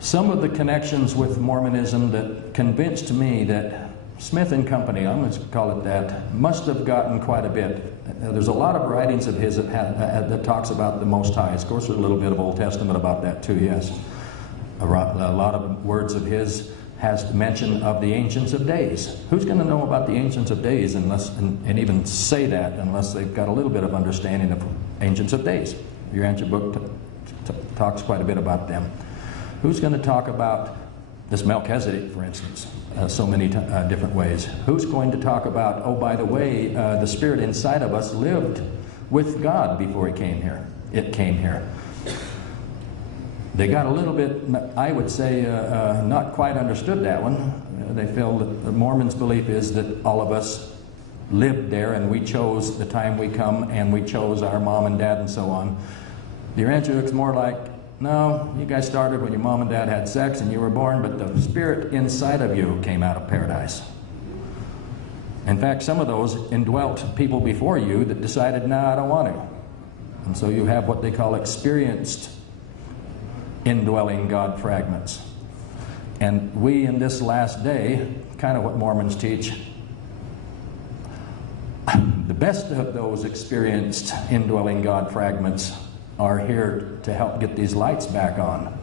Some of the connections with Mormonism that convinced me that Smith and Company, I'm going to call it that, must have gotten quite a bit. There's a lot of writings of his that talks about the Most High. Of course, there's a little bit of Old Testament about that too, yes. A lot of words of his has mention of the Ancients of Days. Who's going to know about the Ancients of Days unless, and even say that unless they've got a little bit of understanding of Ancients of Days? Your Urantia book talks quite a bit about them. Who's going to talk about this Melchizedek, for instance, so many different ways? Who's going to talk about, oh, by the way, the Spirit inside of us lived with God before He came here. It came here. They got a little bit, I would say, not quite understood that one. They feel that the Mormons' belief is that all of us lived there and we chose the time we come and we chose our mom and dad and so on. The Urantia looks more like, no, you guys started when your mom and dad had sex and you were born, but the Spirit inside of you came out of paradise. In fact, some of those indwelt people before you that decided, no, I don't want to. And so you have what they call experienced indwelling God fragments. And we in this last day, kind of what Mormons teach, the best of those experienced indwelling God fragments are here to help get these lights back on.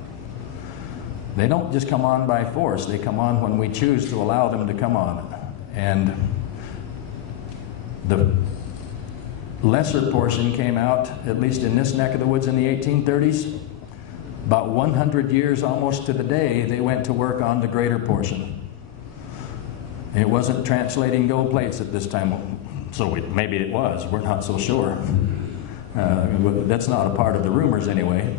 They don't just come on by force, they come on when we choose to allow them to come on. And the lesser portion came out, at least in this neck of the woods, in the 1830s. About 100 years almost to the day, they went to work on the greater portion. It wasn't translating gold plates at this time, so maybe it was, we're not so sure. That's not a part of the rumors anyway.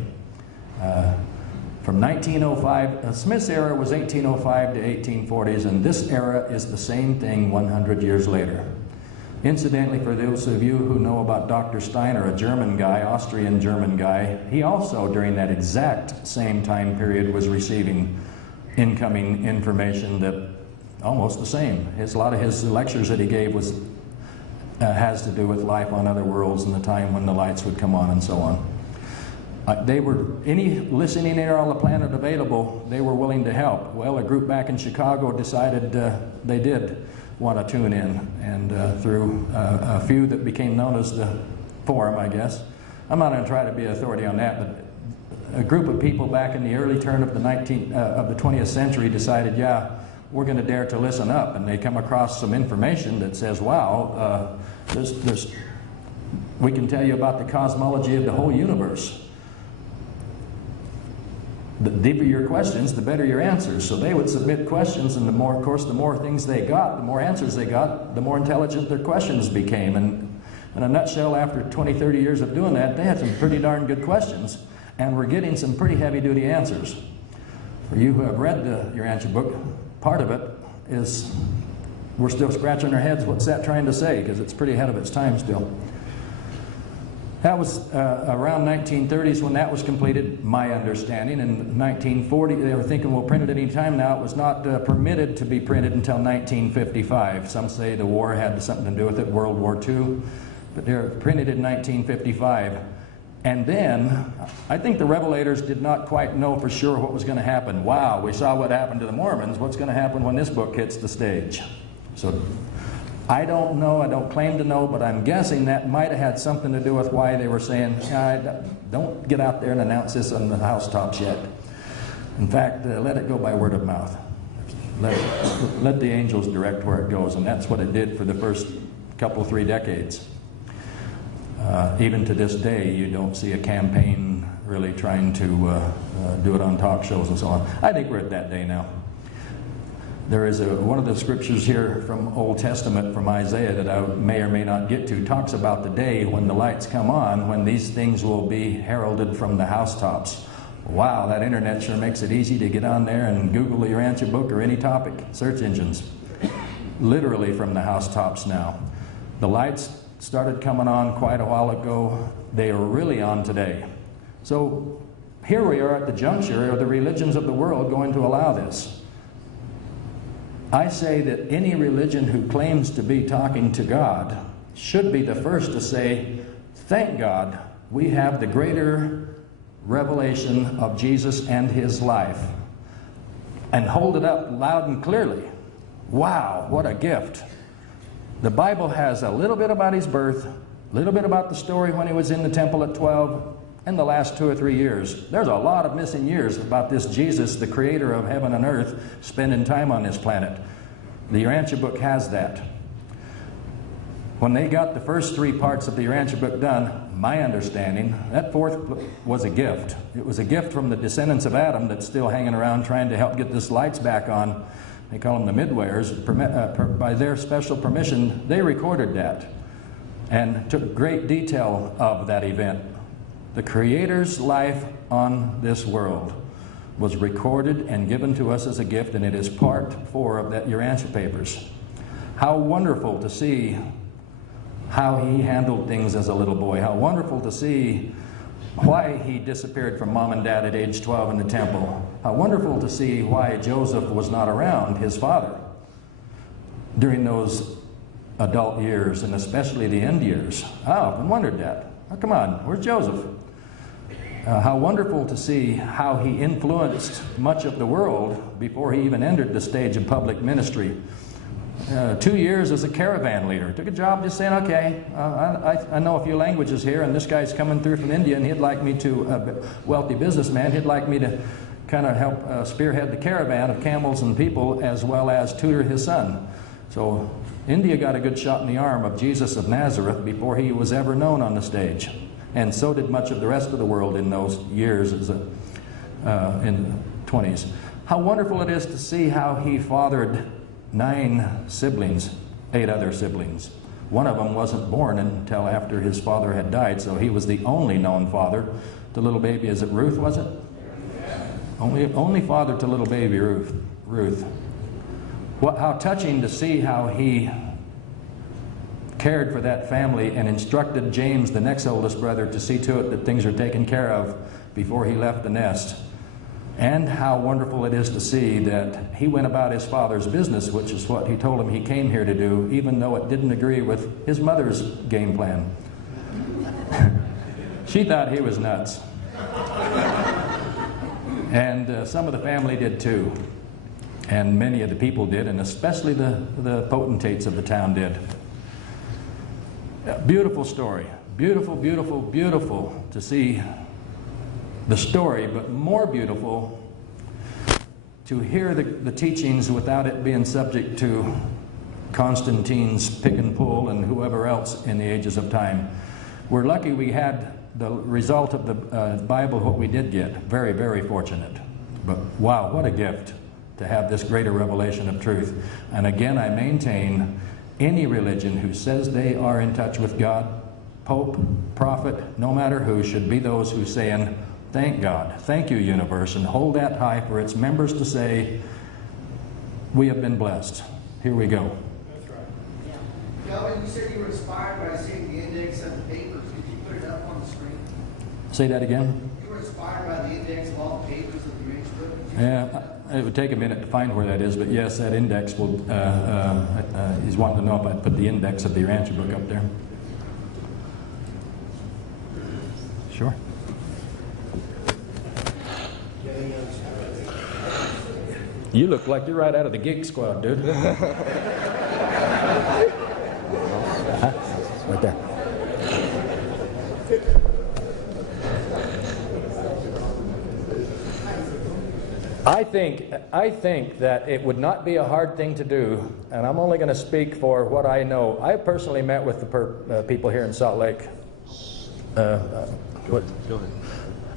From 1905, Smith's era was 1805 to 1840s, and this era is the same thing 100 years later. Incidentally, for those of you who know about Dr. Steiner, a German guy, Austrian German guy, he also during that exact same time period was receiving incoming information that almost the same. A lot of his lectures that he gave was has to do with life on other worlds and the time when the lights would come on and so on. They were, any listening ear on the planet available, they were willing to help. Well, a group back in Chicago decided they did want to tune in, and through a few that became known as the Forum, I guess. I'm not going to try to be authority on that, but a group of people back in the early turn of the 20th century decided, yeah, we're going to dare to listen up, and they come across some information that says, wow, we can tell you about the cosmology of the whole universe. The deeper your questions, the better your answers. So they would submit questions, and the more, of course, the more things they got, the more answers they got, the more intelligent their questions became. And in a nutshell, after 20, 30 years of doing that, they had some pretty darn good questions, and we're getting some pretty heavy-duty answers. For you who have read the Urantia book, part of it is we're still scratching our heads, what's that trying to say? Because it's pretty ahead of its time still. That was around 1930s when that was completed, my understanding. In 1940, they were thinking we'll print it any time now. It was not permitted to be printed until 1955. Some say the war had something to do with it, World War II. But they were printed in 1955. And then, I think the revelators did not quite know for sure what was going to happen. Wow, we saw what happened to the Mormons. What's going to happen when this book hits the stage? So, I don't know, I don't claim to know, but I'm guessing that might have had something to do with why they were saying, don't get out there and announce this on the housetops yet. In fact, let it go by word of mouth. Let the angels direct where it goes, and that's what it did for the first couple, 3 decades. Even to this day, you don't see a campaign really trying to do it on talk shows and so on. I think we're at that day now. There is one of the scriptures here from Old Testament, from Isaiah, that I may or may not get to, talks about the day when the lights come on, when these things will be heralded from the housetops. Wow, that internet sure makes it easy to get on there and Google the Urantia book or any topic, search engines. Literally from the housetops now. The lights started coming on quite a while ago. They are really on today. So here we are at the juncture of the religions of the world going to allow this. I say that any religion who claims to be talking to God should be the first to say, thank God we have the greater revelation of Jesus and His life and hold it up loud and clearly. Wow, what a gift. The Bible has a little bit about his birth, a little bit about the story when he was in the temple at 12, and the last 2 or 3 years. There's a lot of missing years about this Jesus, the creator of heaven and earth, spending time on this planet. The Urantia book has that. When they got the first 3 parts of the Urantia book done, my understanding, that 4th was a gift. It was a gift from the descendants of Adam that's still hanging around trying to help get this lights back on. They call them the midwayers. By their special permission, they recorded that and took great detail of that event. The Creator's life on this world was recorded and given to us as a gift, and it is part 4 of that Urantia papers. How wonderful to see how he handled things as a little boy. How wonderful to see why he disappeared from mom and dad at age 12 in the temple. How wonderful to see why Joseph was not around his father during those adult years, and especially the end years. I often wondered that. Oh, come on, where's Joseph? How wonderful to see how he influenced much of the world before he even entered the stage of public ministry. 2 years as a caravan leader. Took a job just saying, okay, I know a few languages here, and this guy's coming through from India, and he'd like me to, a wealthy businessman, he'd like me to kind of help spearhead the caravan of camels and people, as well as tutor his son. So India got a good shot in the arm of Jesus of Nazareth before he was ever known on the stage. And so did much of the rest of the world in those years as in the 20s. How wonderful it is to see how he fathered 9 siblings, 8 other siblings. One of them wasn't born until after his father had died, so he was the only known father to little baby, is it Ruth, was it? Only father to little baby Ruth. How touching to see how he cared for that family and instructed James, the next oldest brother, to see to it that things are taken care of before he left the nest. And how wonderful it is to see that he went about his father's business, which is what he told him he came here to do, even though it didn't agree with his mother's game plan. She thought he was nuts. And some of the family did too. And many of the people did, and especially the potentates of the town did. Beautiful story. Beautiful, beautiful, beautiful to see the story, but more beautiful to hear the teachings without it being subject to Constantine's pick and pull and whoever else in the ages of time. We're lucky we had the result of the Bible, what we did get. Very, very fortunate. But wow, what a gift to have this greater revelation of truth. And again, I maintain any religion who says they are in touch with God, Pope, prophet, no matter who, should be those who saying, thank God, thank you, universe, and hold that high for its members to say, we have been blessed. Here we go. That's right. Yeah. Calvin, you said you were inspired by seeing the index of the papers. Could you put it up on the screen? Say that again? You were inspired by the index of all the papers of the Urantia book? Yeah, it would take a minute to find where that is, but yes, that index will, he's wanting to know if I put the index of the Urantia book up there. Sure. You look like you're right out of the gig squad, dude. Right there. I think that it would not be a hard thing to do, and I'm only going to speak for what I know. I personally met with the people here in Salt Lake. Go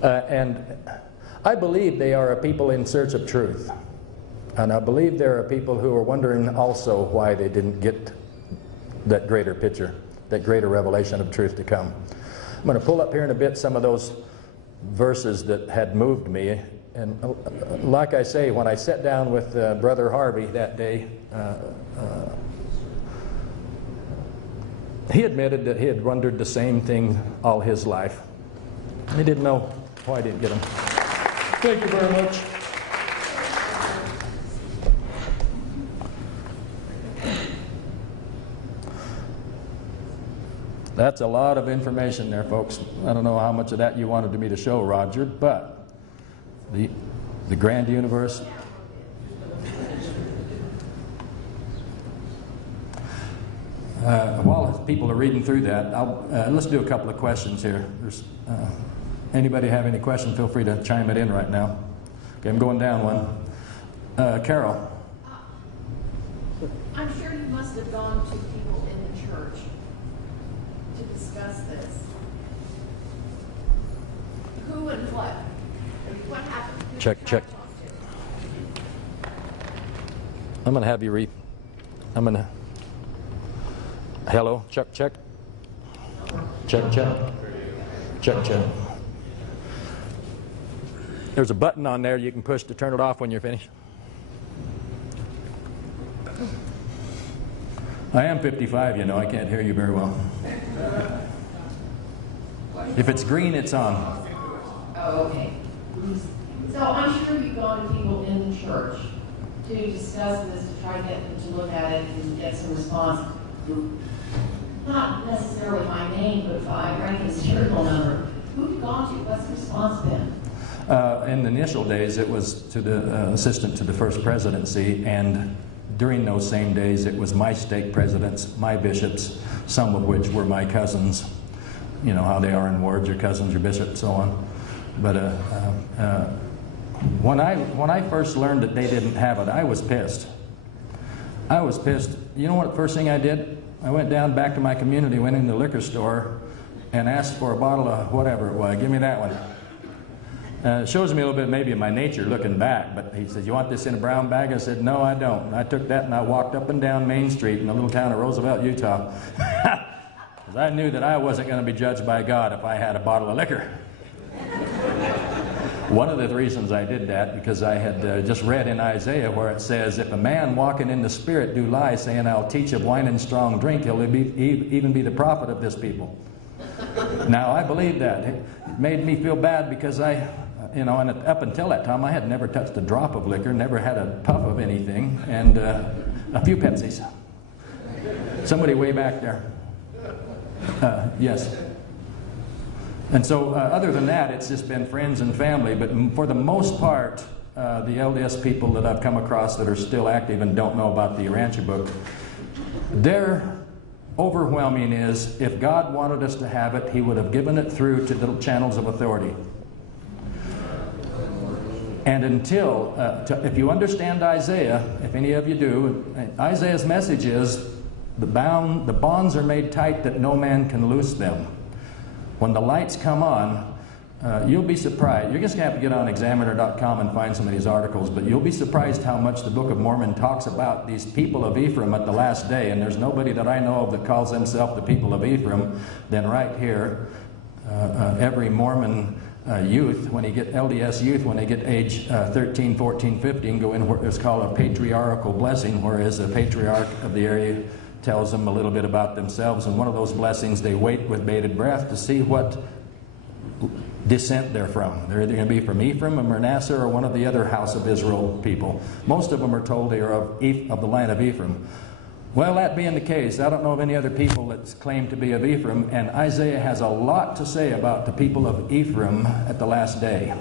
ahead. And I believe they are a people in search of truth. And I believe there are people who are wondering also why they didn't get that greater picture, that greater revelation of truth to come. I'm going to pull up here in a bit some of those verses that had moved me. And like I say, when I sat down with Brother Harvey that day, he admitted that he had wondered the same thing all his life. He didn't know why I didn't get them. Thank you very much. That's a lot of information there, folks. I don't know how much of that you wanted me to show, Roger, but the grand universe, While people are reading through that, let's do a couple of questions here. Anybody have any questions, feel free to chime it in right now. Okay, I'm going down one. Carol. I'm sure you must have gone to people in the church to discuss this. Who and what? I mean, what happened? Who Check. to? I'm going to have you read. Hello, check. Check. There's a button on there you can push to turn it off when you're finished. I am 55, you know, I can't hear you very well. If it's green, it's on. Oh, okay. So I'm sure you've gone to people in the church to discuss this, to try to get them to look at it and get some response. Not necessarily by name, but by writing a serial number. Who have you gone to? What's the response been? In the initial days, it was to the assistant to the first presidency, and during those same days, it was my stake presidents, my bishops, some of which were my cousins. You know how they are in wards, your cousins, your bishops, so on. But when I first learned that they didn't have it, I was pissed. I was pissed. You know what the first thing I did? I went down back to my community, went in the liquor store, and asked for a bottle of whatever it was. Give me that one. It shows me a little bit maybe of my nature looking back, but he said, "You want this in a brown bag?" I said, "No, I don't." And I took that and I walked up and down Main Street in the little town of Roosevelt, Utah, because I knew that I wasn't going to be judged by God if I had a bottle of liquor. One of the reasons I did that, because I had just read in Isaiah where it says, "If a man walking in the Spirit do lie, saying, I'll teach of wine and strong drink, he'll even be the prophet of this people." Now, I believe that. It made me feel bad because and up until that time, I had never touched a drop of liquor, never had a puff of anything, and a few Pepsis. Somebody way back there. Yes. And so, other than that, it's just been friends and family. But for the most part, the LDS people that I've come across that are still active and don't know about the Urantia book, their overwhelming is, if God wanted us to have it, He would have given it through to the channels of authority. And until, if you understand Isaiah, if any of you do, Isaiah's message is, the bonds are made tight that no man can loose them. When the lights come on, you'll be surprised. You're just going to have to get on Examiner.com and find some of these articles, but you'll be surprised how much the Book of Mormon talks about these people of Ephraim at the last day, and there's nobody that I know of that calls themselves the people of Ephraim. Then right here, every Mormon youth, LDS youth, when they get age 13, 14, 15, go in what is called a patriarchal blessing, whereas the patriarch of the area tells them a little bit about themselves, and one of those blessings, they wait with bated breath to see what descent they're from. They're either going to be from Ephraim or Manasseh or one of the other house of Israel people. Most of them are told they are of the line of Ephraim. Well, that being the case, I don't know of any other people that claim to be of Ephraim, and Isaiah has a lot to say about the people of Ephraim at the last day.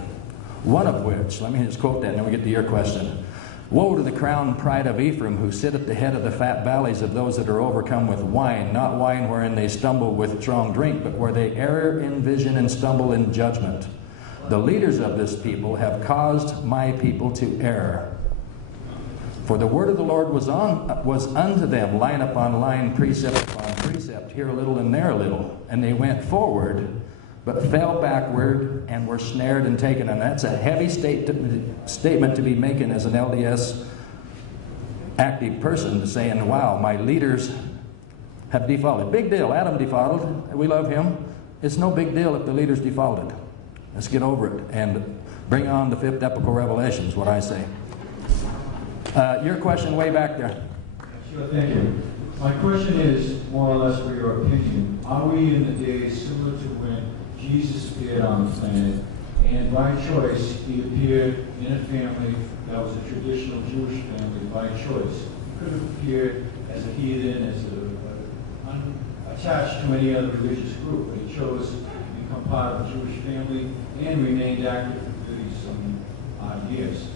One of which, let me just quote that and then we get to your question. "Woe to the crowned pride of Ephraim, who sit at the head of the fat valleys of those that are overcome with wine, not wine wherein they stumble with strong drink, but where they err in vision and stumble in judgment. The leaders of this people have caused my people to err. For the word of the Lord was unto them, line upon line, precept upon precept, here a little and there a little. And they went forward, but fell backward and were snared and taken." And that's a heavy statement to be making as an LDS active person, saying, wow, my leaders have defaulted. Big deal. Adam defaulted. We love him. It's no big deal if the leaders defaulted. Let's get over it and bring on the 5th Epochal Revelation is what I say. Your question way back there. Sure, thank you. My question is more or less for your opinion. Are we in the days similar to when Jesus appeared on the planet, and by choice he appeared in a family that was a traditional Jewish family by choice? He could have appeared as a heathen, as unattached to any other religious group, but he chose to become part of a Jewish family and remained active for 30-some odd years.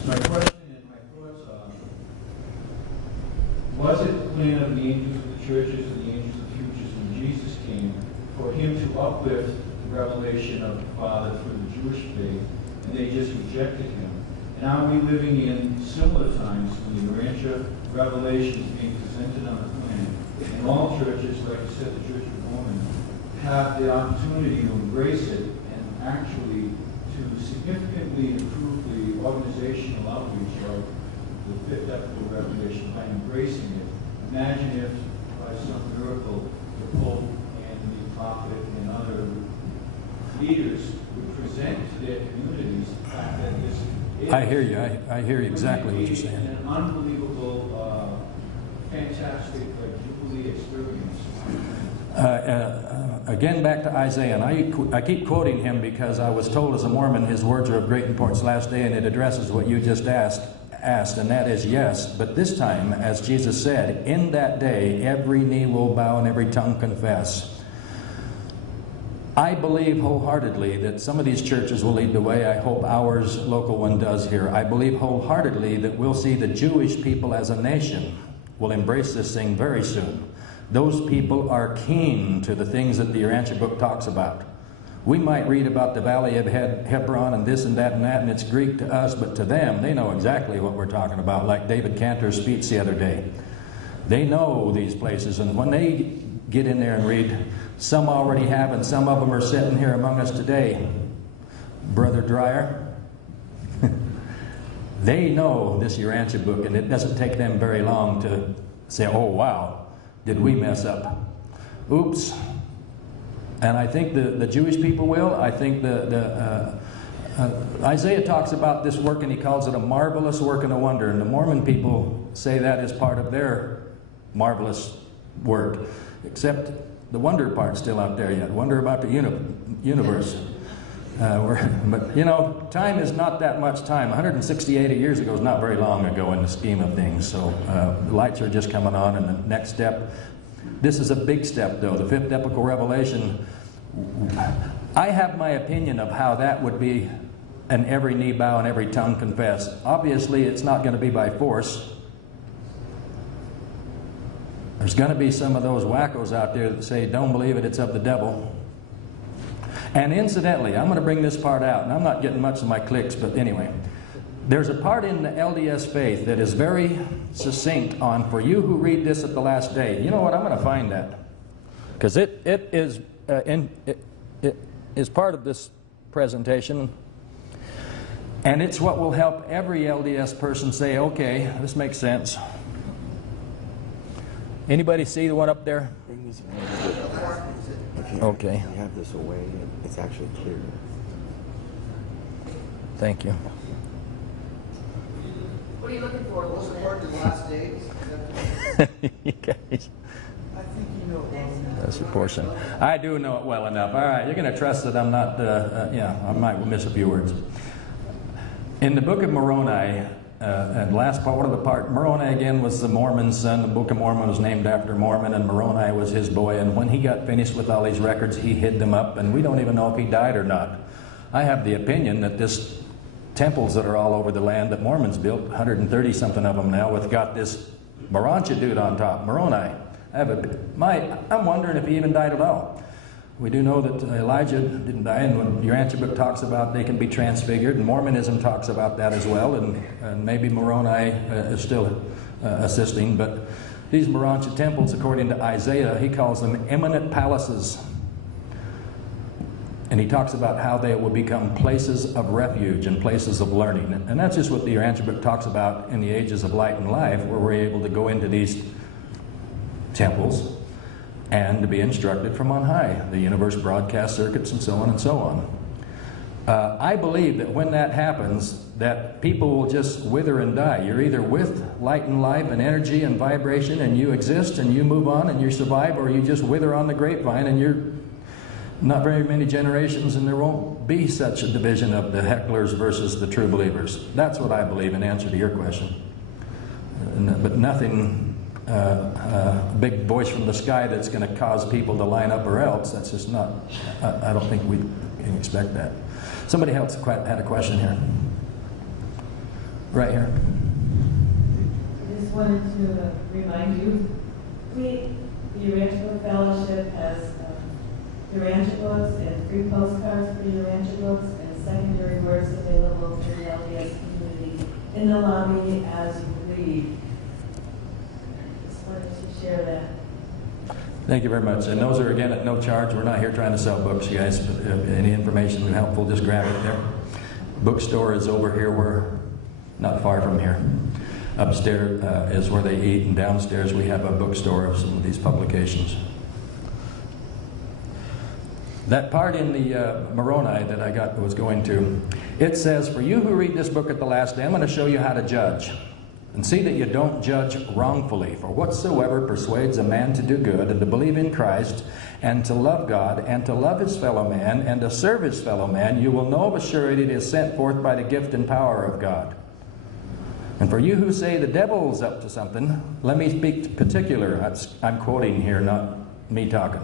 So my question and my thoughts are, was it the plan of the angels of the churches and the angels of futures when Jesus came, for him to uplift the revelation of the Father through the Jewish faith, and they just rejected him. And are we living in similar times when the Urantia revelation is being presented on the planet? And all churches, like I said, the Church of Mormon, have the opportunity to embrace it and actually to significantly improve the organizational outreach of the fifth epochal revelation by embracing it. Imagine if, by some miracle, the Pope and the prophet and other leaders would present to their communities the fact that this is... I hear you. I hear exactly what you're saying. An unbelievable, fantastic Jubilee experience. Again, back to Isaiah, and I keep quoting him because I was told as a Mormon his words are of great importance last day, and it addresses what you just asked, and that is yes. But this time, as Jesus said, in that day every knee will bow and every tongue confess. I believe wholeheartedly that some of these churches will lead the way. I hope ours, local one, does here. I believe wholeheartedly that we'll see the Jewish people as a nation will embrace this thing very soon. Those people are keen to the things that the Urantia book talks about. We might read about the Valley of Hebron and this and that, and it's Greek to us, but to them, they know exactly what we're talking about, like David Cantor's speech the other day. They know these places, and when they get in there and read, some already have, and some of them are sitting here among us today. Brother Dreyer, they know this Urantia book, and it doesn't take them very long to say, oh wow, did we mess up? Oops. And I think the Jewish people will. I think Isaiah talks about this work, and he calls it a marvelous work and a wonder, and the Mormon people say that is part of their marvelous work, except the wonder part's still out there yet. Wonder about the universe. But you know, time is not that much time. 168 years ago is not very long ago in the scheme of things. So the lights are just coming on, and the next step. This is a big step, though. The fifth epochal revelation. I have my opinion of how that would be an every knee bow and every tongue confess. Obviously, it's not going to be by force. There's going to be some of those wackos out there that say, don't believe it, it's of the devil. And incidentally, I'm going to bring this part out, and I'm not getting much of my clicks, but anyway. There's a part in the LDS faith that is very succinct on, for you who read this at the last day. You know what, I'm going to find that. Because it is part of this presentation. And it's what will help every LDS person say, okay, this makes sense. Anybody see the one up there? Bring this away. Okay. You have this away, it's actually clear. Thank you. What are you looking for? Most important in the last days. You guys. I think you know That's a portion. I do know it well enough. All right, you're going to trust that I'm not, I might miss a few words. In the book of Moroni, and last part, one of the part, Moroni again was the Mormon's son. The Book of Mormon was named after Mormon, and Moroni was his boy. And when he got finished with all these records, he hid them up, and we don't even know if he died or not. I have the opinion that this temples that are all over the land that Mormons built, 130 something of them now, with got this Urantia dude on top, Moroni. I'm wondering if he even died at all. We do know that Elijah didn't die, and when Urantia book talks about they can be transfigured, and Mormonism talks about that as well, and maybe Moroni is still assisting, but these Urantia temples, according to Isaiah, he calls them eminent palaces. And he talks about how they will become places of refuge and places of learning. And that's just what the Urantia book talks about in the ages of light and life, where we're able to go into these temples and to be instructed from on high, the universe broadcast circuits and so on and so on. I believe that when that happens, that people will just wither and die. You're either with light and life and energy and vibration, and you exist and you move on and you survive, or you just wither on the grapevine and you're not very many generations, and there won't be such a division of the hecklers versus the true believers. That's what I believe in answer to your question. But nothing, big voice from the sky that's going to cause people to line up or else. That's just not, I don't think we can expect that. Somebody else had a question here. Right here. I just wanted to remind you, Urantia Fellowship has Urantia books and free postcards for Urantia books and secondary works available for the LDS community in the lobby as you leave. Just wanted to share that. Thank you very much. And those are, again, at no charge. We're not here trying to sell books, you guys. But any information is helpful, just grab it there. Bookstore is over here. We're not far from here. Upstairs is where they eat, and downstairs we have a bookstore of some of these publications. That part in the Moroni that I was going to, it says, "For you who read this book at the last day, I'm going to show you how to judge. And see that you don't judge wrongfully. For whatsoever persuades a man to do good, and to believe in Christ, and to love God, and to love his fellow man, and to serve his fellow man, you will know of a surety it is sent forth by the gift and power of God. And for you who say the devil's up to something, let me speak particular." I'm quoting here, not me talking.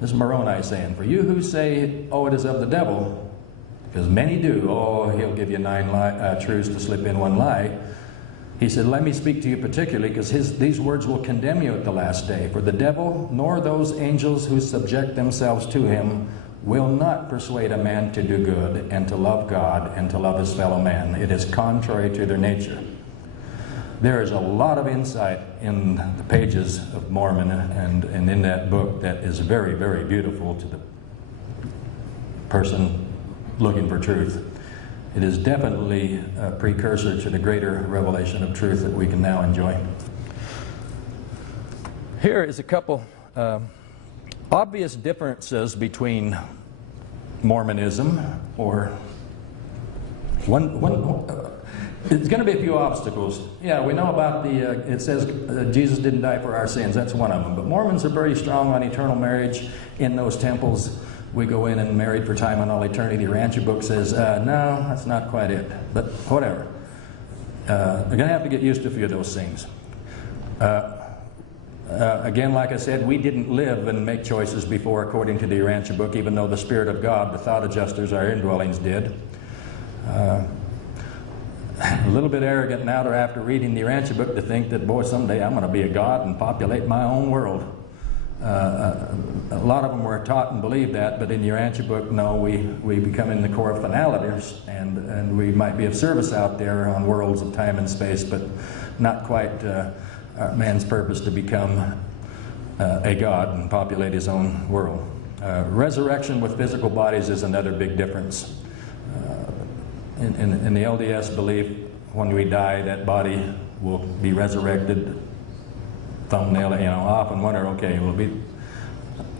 This is Moroni saying, "For you who say, oh, it is of the devil," because many do, "Oh, he'll give you 9 truths to slip in 1 lie." He said, "Let me speak to you particularly, because these words will condemn you at the last day. For the devil, nor those angels who subject themselves to him, will not persuade a man to do good, and to love God, and to love his fellow man. It is contrary to their nature." There is a lot of insight in the pages of Mormon and in that book that is very, very beautiful to the person looking for truth. It is definitely a precursor to the greater revelation of truth that we can now enjoy. Here is a couple obvious differences between Mormonism, or it's going to be a few obstacles. Yeah, we know about it says Jesus didn't die for our sins. That's one of them. But Mormons are very strong on eternal marriage in those temples. We go in and married for time and all eternity. The Urantia book says, no, that's not quite it. But whatever. They're going to have to get used to a few of those things. Again, like I said, we didn't live and make choices before according to the Urantia book, even though the Spirit of God, the thought adjusters, our indwellings did. A little bit arrogant now after reading the Urantia book to think that, boy, someday I'm going to be a god and populate my own world. A lot of them were taught and believed that, but in the Urantia book, no, we become in the core of finalities, and we might be of service out there on worlds of time and space, but not quite man's purpose to become a god and populate his own world. Resurrection with physical bodies is another big difference. In the LDS belief, when we die, that body will be resurrected. Thumbnail it, off and wonder, okay, will be,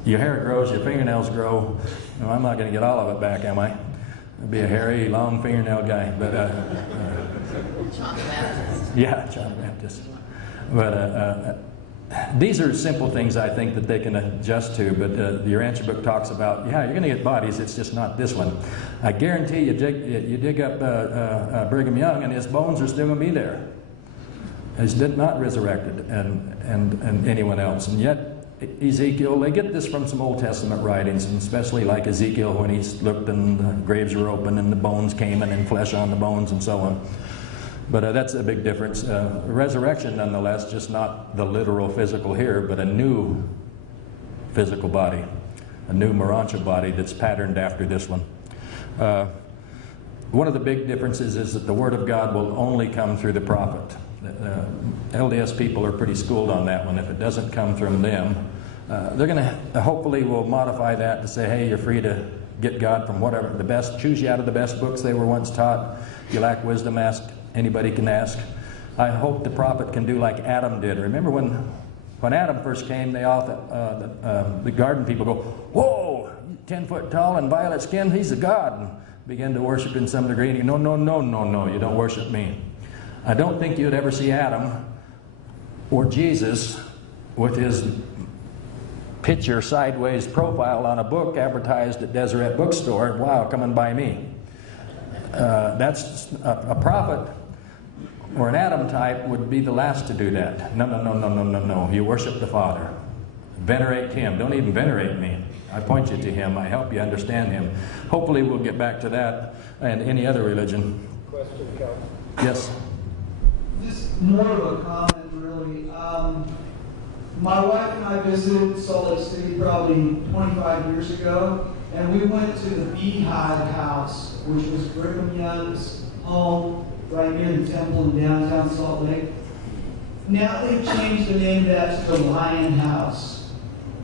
your hair grows, your fingernails grow. I'm not going to get all of it back, am I? I'll be a hairy, long fingernail guy. But John the Baptist. yeah, John the Baptist. But these are simple things I think that they can adjust to, but the Urantia book talks about, yeah, you're going to get bodies, it's just not this one. I guarantee you dig up Brigham Young and his bones are still going to be there. He's not resurrected, and anyone else. And yet, Ezekiel, they get this from some Old Testament writings, and especially like Ezekiel when he looked and the graves were open and the bones came and flesh on the bones and so on. But that's a big difference. Resurrection, nonetheless, just not the literal physical here, but a new physical body, a new Urantia body that's patterned after this one. One of the big differences is that the Word of God will only come through the prophet. LDS people are pretty schooled on that one. If it doesn't come from them, they're going to hopefully will modify that to say, hey, you're free to get God from whatever, the best, choose you out of the best books they were once taught. If you lack wisdom, ask. Anybody can ask. I hope the prophet can do like Adam did. Remember when Adam first came, they all the garden people go, whoa, 10 foot tall and violet skin, he's a god, and began to worship in some degree. And he, no, you don't worship me. I don't think you'd ever see Adam or Jesus with his picture sideways profile on a book advertised at Deseret Bookstore. Wow, come and buy me. That's a prophet or an Adam type would be the last to do that. No. You worship the Father. Venerate Him. Don't even venerate me. I point you to Him. I help you understand Him. Hopefully we'll get back to that and any other religion. Question, Cal. Yes? Just more of a comment, really. My wife and I visited Salt Lake City probably 25 years ago, and we went to the Beehive House, which was Brigham Young's home right near the temple in downtown Salt Lake. Now they've changed the name of that to the Lion House.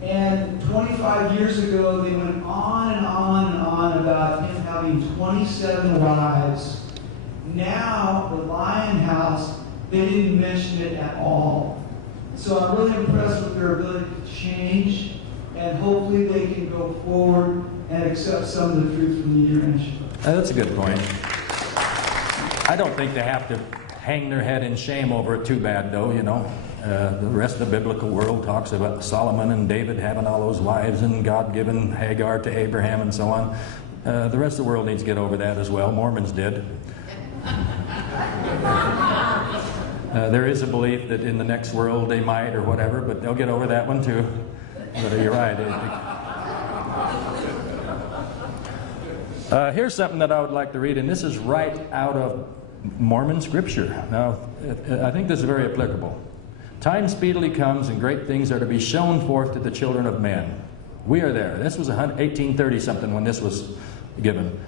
And 25 years ago, they went on and on and on about him having 27 wives. Now, the Lion House, they didn't mention it at all. So I'm really impressed with their ability to change, and hopefully they can go forward and accept some of the truth from the Urantia. That's a good point. I don't think they have to hang their head in shame over it too bad, though, you know. The rest of the biblical world talks about Solomon and David having all those wives and God giving Hagar to Abraham and so on. The rest of the world needs to get over that as well. Mormons did. There is a belief that in the next world they might or whatever, but they'll get over that one too. But you're right. Here's something that I would like to read, and this is right out of Mormon scripture. Now, I think this is very applicable. Time speedily comes, and great things are to be shown forth to the children of men. We are there. This was 1830-something when this was given.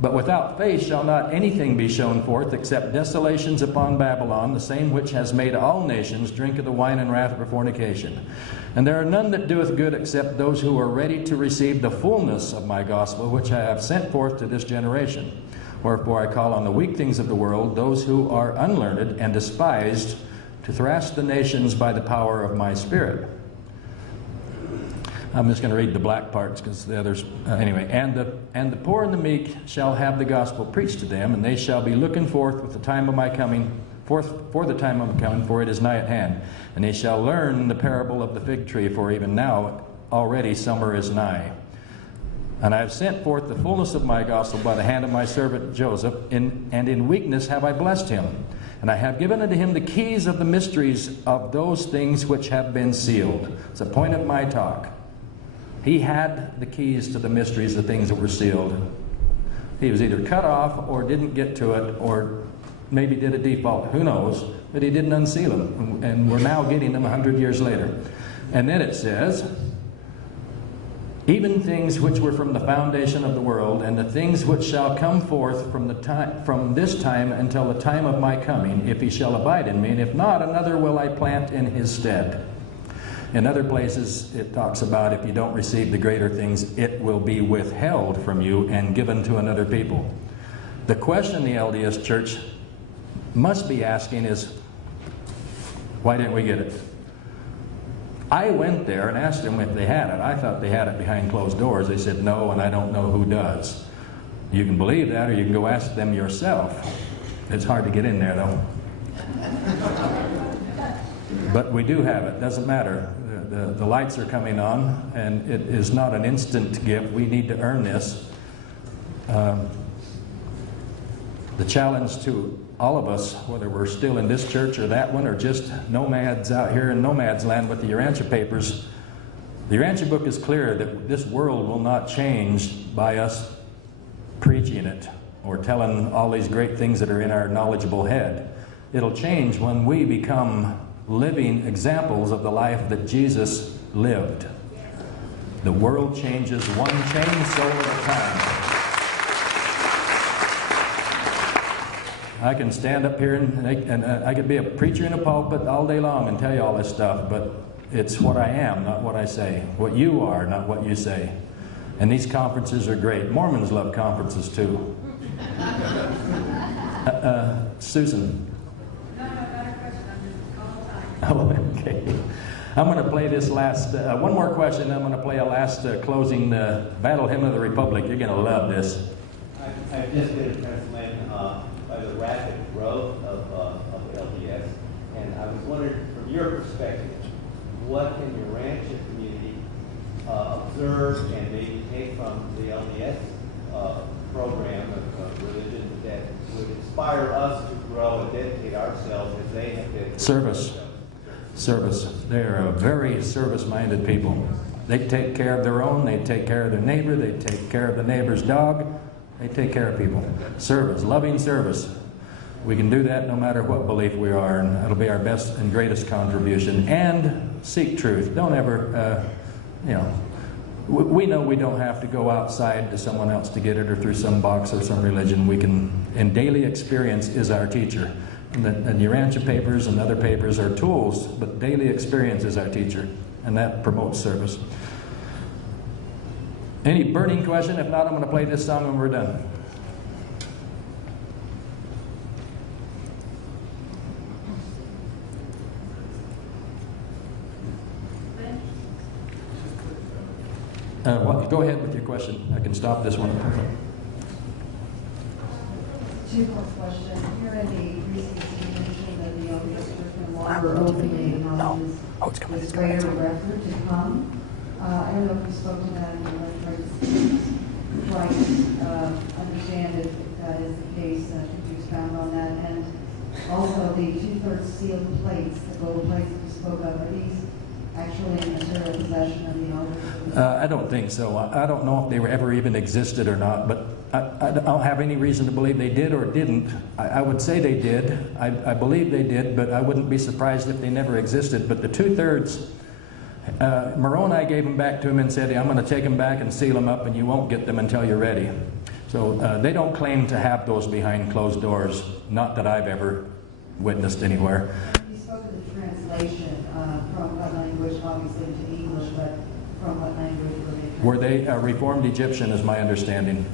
But without faith shall not anything be shown forth, except desolations upon Babylon, the same which has made all nations drink of the wine and wrath of her fornication. And there are none that doeth good, except those who are ready to receive the fullness of my gospel, which I have sent forth to this generation. Wherefore I call on the weak things of the world, those who are unlearned and despised, to thrash the nations by the power of my Spirit. I'm just going to read the black parts because the others, anyway. And the poor and the meek shall have the gospel preached to them, and they shall be looking forth with the time of my coming, for the time of my coming, for it is nigh at hand. And they shall learn the parable of the fig tree, for even now already summer is nigh. And I have sent forth the fullness of my gospel by the hand of my servant Joseph, and in weakness have I blessed him. And I have given unto him the keys of the mysteries of those things which have been sealed. It's the point of my talk. He had the keys to the mysteries, the things that were sealed. He was either cut off or didn't get to it, or maybe did a default. Who knows? But he didn't unseal them. And we're now getting them 100 years later. And then it says, even things which were from the foundation of the world, and the things which shall come forth from this time until the time of my coming, if he shall abide in me, and if not, another will I plant in his stead. In other places, it talks about if you don't receive the greater things, it will be withheld from you and given to another people. The question the LDS Church must be asking is, why didn't we get it? I went there and asked them if they had it. I thought they had it behind closed doors. They said no, and I don't know who does. You can believe that, or you can go ask them yourself. It's hard to get in there, though. But we do have it. Doesn't matter. The lights are coming on, and it is not an instant gift. We need to earn this. The challenge to all of us, whether we're still in this church or that one, or just nomads out here in nomads land with the Urantia papers, the Urantia book is clear that this world will not change by us preaching it or telling all these great things that are in our knowledgeable head. It'll change when we become living examples of the life that Jesus lived. The world changes one chained soul at a time. I can stand up here and I could be a preacher in a pulpit all day long and tell you all this stuff, but it's what I am, not what I say. What you are, not what you say. And these conferences are great. Mormons love conferences too. Susan. Oh, okay. I'm going to play this last, one more question. I'm going to play a last closing Battle Hymn of the Republic. You're going to love this. I've just been impressed, Len, by the rapid growth of LDS, and I was wondering, from your perspective, what can your Urantia community observe and maybe take from the LDS program of religion that would inspire us to grow and dedicate ourselves as they have been? Service. They are a very service-minded people. They take care of their own, they take care of their neighbor, they take care of the neighbor's dog, they take care of people. Service, loving service. We can do that no matter what belief we are, and it'll be our best and greatest contribution. And seek truth. Don't ever, we know we don't have to go outside to someone else to get it, or through some box or some religion. We can, and daily experience is our teacher. And the Urantia papers and other papers are tools, but daily experience is our teacher, and that promotes service. Any burning question? If not, I'm going to play this song and we're done. Go ahead with your question. I can stop this one. Two-part question. Here in the precept, you mentioned that the elders no longer openly acknowledges this greater record to come. I don't know if you spoke to that in the letter. Try to understand if that is the case. Could you expound on that? And also the 2/3 sealed plates, the gold plates that you spoke of, are these actually in material possession of the elders? I don't think so. I don't know if they were ever even existed or not, but I don't have any reason to believe they did or didn't. I would say they did. I believe they did, but I wouldn't be surprised if they never existed. But the 2/3, Moroni gave them back to him and said, I'm going to take them back and seal them up, and you won't get them until you're ready. So they don't claim to have those behind closed doors, not that I've ever witnessed anywhere. You spoke of the translation from what language, obviously to English, but from what language were they? Were they Reformed Egyptian, is my understanding.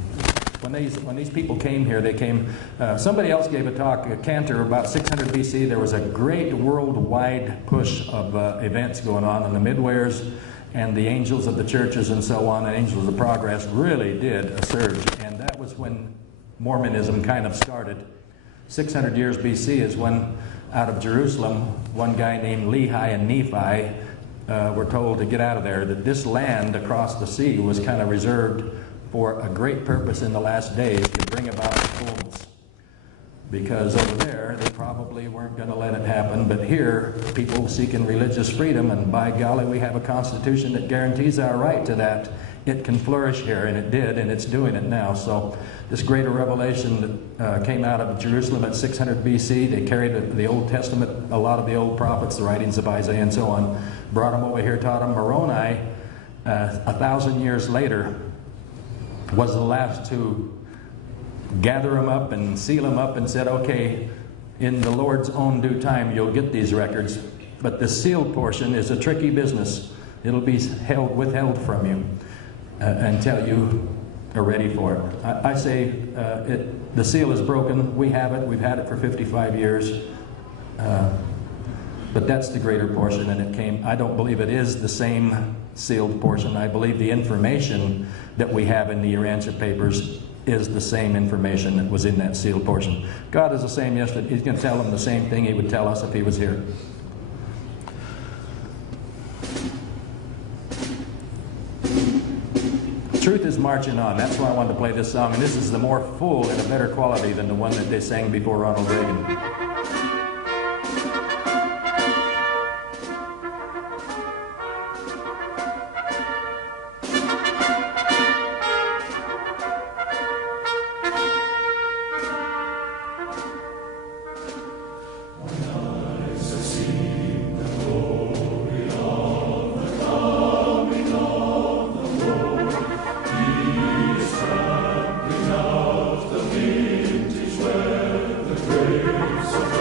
When these people came here, they came, somebody else gave a talk, Cantor, about 600 BC. There was a great worldwide push of events going on, and the midwares and the angels of the churches and so on, and angels of progress really did a surge. And that was when Mormonism kind of started. 600 years BC is when, out of Jerusalem, one guy named Lehi and Nephi were told to get out of there, that this land across the sea was kind of reserved for a great purpose in the last days, to bring about the fullness. Because over there, they probably weren't going to let it happen, but here, people seeking religious freedom, and by golly, we have a constitution that guarantees our right to that. It can flourish here, and it did, and it's doing it now. So this greater revelation that came out of Jerusalem at 600 BC, they carried the Old Testament, a lot of the old prophets, the writings of Isaiah and so on, brought them over here, taught them. Moroni, 1,000 years later, was the last to gather them up and seal them up and said, okay, in the Lord's own due time, you'll get these records. But the sealed portion is a tricky business. It'll be withheld from you until you are ready for it. I say the seal is broken. We have it. We've had it for 55 years. But that's the greater portion, and it came. I don't believe it is the same sealed portion. I believe the information that we have in the Urantia papers is the same information that was in that sealed portion. God is the same yesterday. He's going to tell them the same thing He would tell us if He was here. Truth is marching on. That's why I wanted to play this song. And this is the more full and a better quality than the one that they sang before Ronald Reagan. Grace of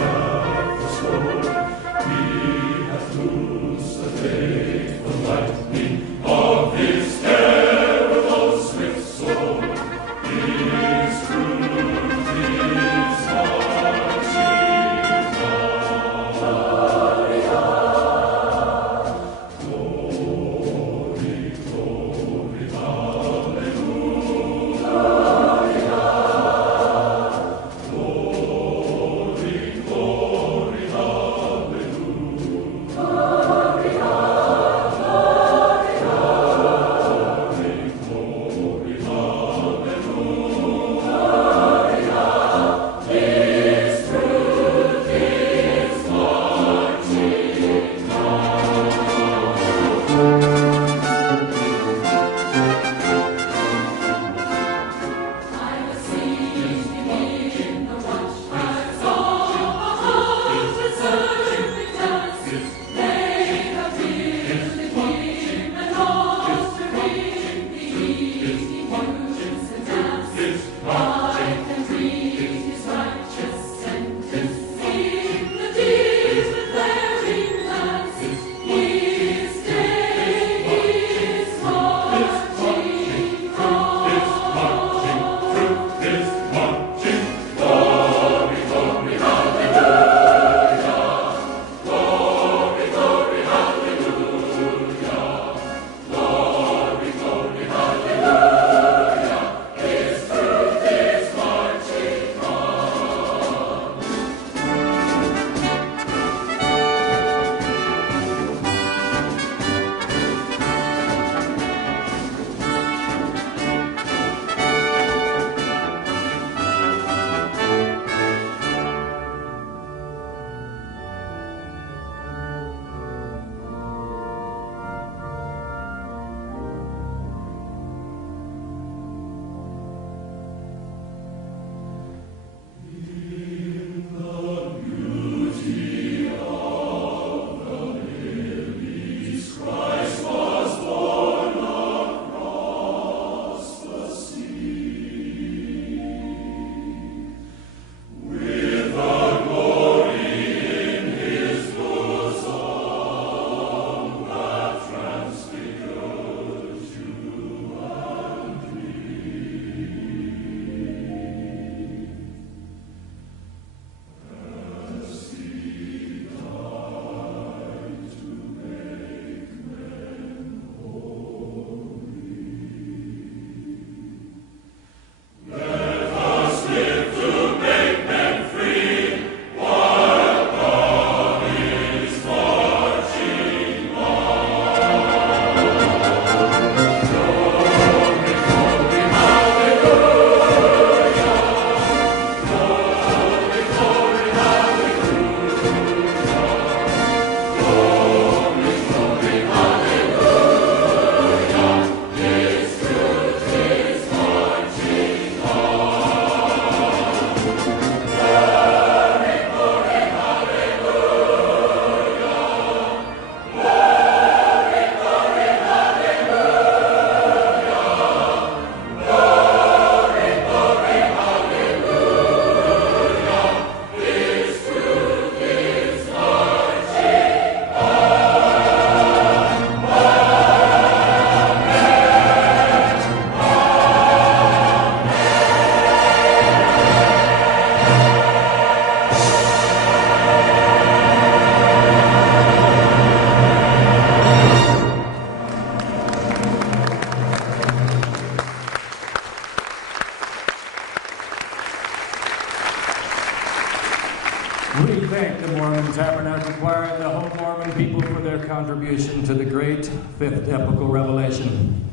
We thank the Mormon Tabernacle Choir and the whole Mormon people for their contribution to the great fifth Epochal Revelation.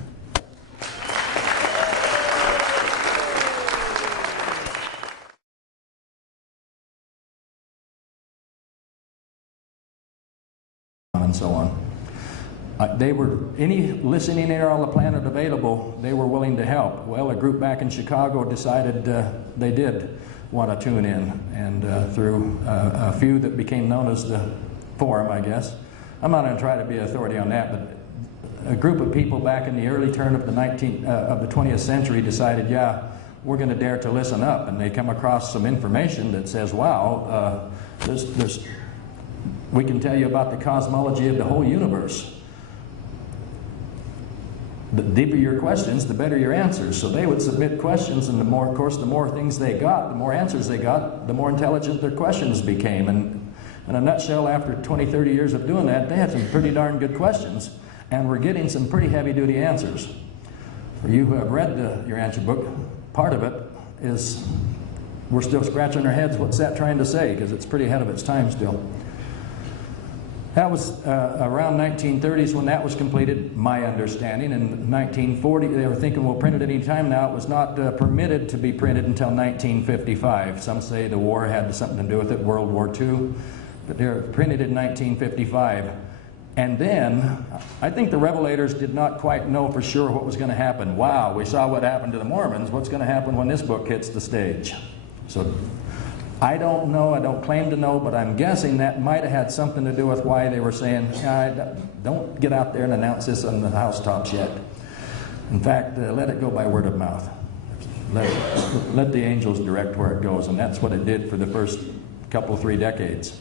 And so on. They were, any listening ear on the planet available, they were willing to help. Well, a group back in Chicago decided they did want to tune in, and through a few that became known as the Forum, I guess. I'm not going to try to be authority on that, but a group of people back in the early turn of the 20th century decided, yeah, we're going to dare to listen up, and they come across some information that says, wow, we can tell you about the cosmology of the whole universe. The deeper your questions, the better your answers. So they would submit questions, and the more things they got, the more answers they got, the more intelligent their questions became. And in a nutshell, after 20, 30 years of doing that, they had some pretty darn good questions, and we're getting some pretty heavy-duty answers. For you who have read the Urantia book, part of it is we're still scratching our heads, what's that trying to say? Because it's pretty ahead of its time still. That was around 1930s when that was completed, my understanding. In 1940, they were thinking we'll print it any time now. It was not permitted to be printed until 1955. Some say the war had something to do with it, World War II. But they were printed in 1955. And then, I think the revelators did not quite know for sure what was going to happen. Wow, we saw what happened to the Mormons. What's going to happen when this book hits the stage? So, I don't know, I don't claim to know, but I'm guessing that might have had something to do with why they were saying, don't get out there and announce this on the housetops yet. In fact, let it go by word of mouth. Let the angels direct where it goes, and that's what it did for the first couple, 3 decades.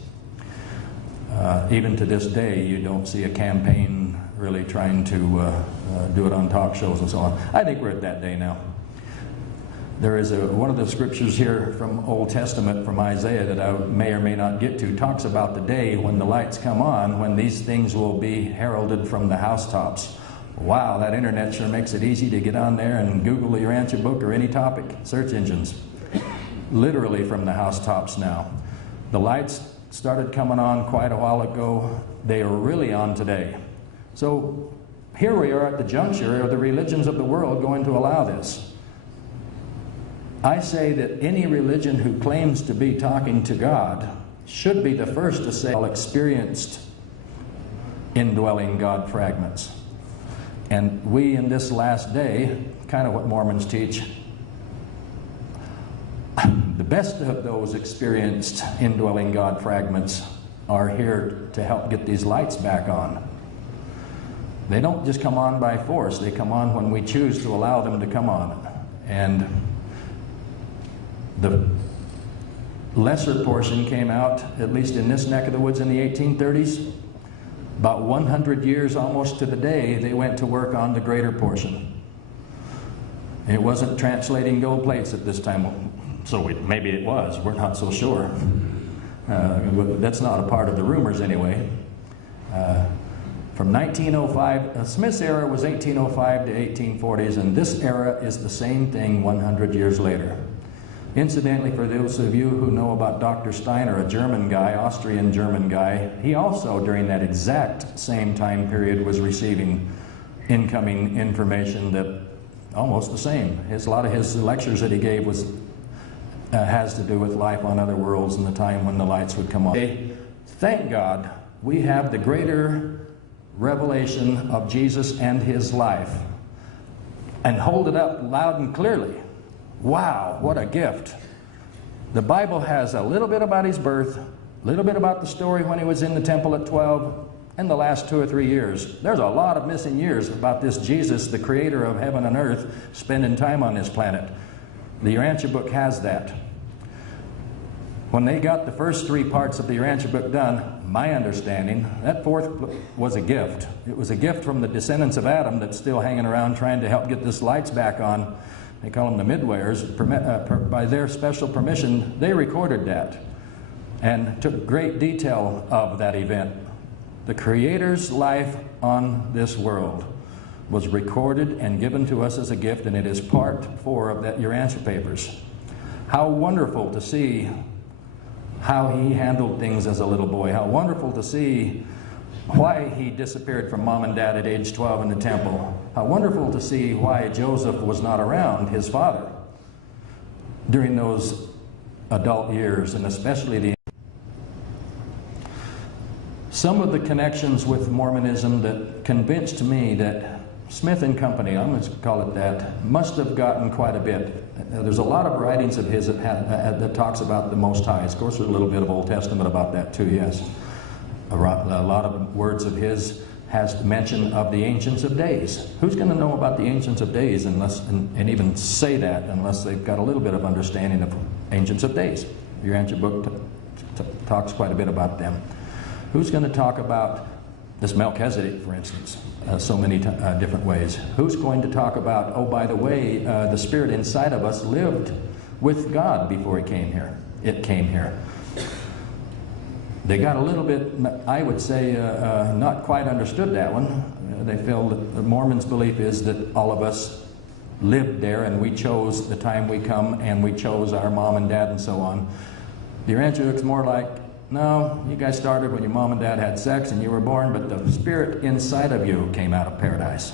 Even to this day, you don't see a campaign really trying to do it on talk shows and so on. I think we're at that day now. There is one of the scriptures here from Old Testament, from Isaiah, that I may or may not get to, talks about the day when the lights come on, when these things will be heralded from the housetops. Wow, that internet sure makes it easy to get on there and Google the Urantia book or any topic, search engines. Literally from the housetops now. The lights started coming on quite a while ago. They are really on today. So here we are at the juncture of the religions of the world going to allow this. I say that any religion who claims to be talking to God should be the first to say, experienced indwelling God fragments. And we in this last day, kind of what Mormons teach, the best of those experienced indwelling God fragments are here to help get these lights back on. They don't just come on by force, they come on when we choose to allow them to come on. And the lesser portion came out, at least in this neck of the woods, in the 1830s. About 100 years almost to the day, they went to work on the greater portion. It wasn't translating gold plates at this time, so maybe it was, we're not so sure. That's not a part of the rumors anyway. From 1905, Smith's era was 1805 to 1840s, and this era is the same thing 100 years later. Incidentally, for those of you who know about Dr. Steiner, a German guy, Austrian German guy, he also during that exact same time period was receiving incoming information that almost the same. A lot of his lectures that he gave has to do with life on other worlds and the time when the lights would come on. Thank God we have the greater revelation of Jesus and his life, and hold it up loud and clearly. Wow, what a gift. The Bible has a little bit about his birth, a little bit about the story when he was in the temple at 12, and the last 2 or 3 years. There's a lot of missing years about this Jesus, the creator of heaven and earth, spending time on this planet. The Urantia book has that. When they got the first 3 parts of the Urantia book done, my understanding, that 4th was a gift. It was a gift from the descendants of Adam that's still hanging around trying to help get this lights back on. They call them the midwayers. By their special permission, they recorded that and took great detail of that event. The Creator's life on this world was recorded and given to us as a gift, and it is part 4 of that Urantia papers. How wonderful to see how he handled things as a little boy. How wonderful to see why he disappeared from mom and dad at age 12 in the temple. How wonderful to see why Joseph was not around his father during those adult years, and especially some of the connections with Mormonism that convinced me that Smith and Company, I'm going to call it that, must have gotten quite a bit. There's a lot of writings of his that talks about the Most High. Of course, there's a little bit of Old Testament about that too, yes. A lot of words of his has mention of the Ancients of Days. Who's going to know about the Ancients of Days unless, and even say that unless they've got a little bit of understanding of Ancients of Days? Your Urantia book talks quite a bit about them. Who's going to talk about this Melchizedek, for instance, so many different ways? Who's going to talk about, oh, by the way, the Spirit inside of us lived with God before he came here. It came here. They got a little bit, I would say, not quite understood that one. They feel that the Mormons' belief is that all of us lived there and we chose the time we come and we chose our mom and dad and so on. The Urantia looks more like, no, you guys started when your mom and dad had sex and you were born, but the Spirit inside of you came out of paradise.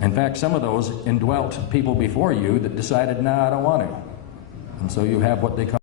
In fact, some of those indwelt people before you that decided, no, I don't want to. And so you have what they call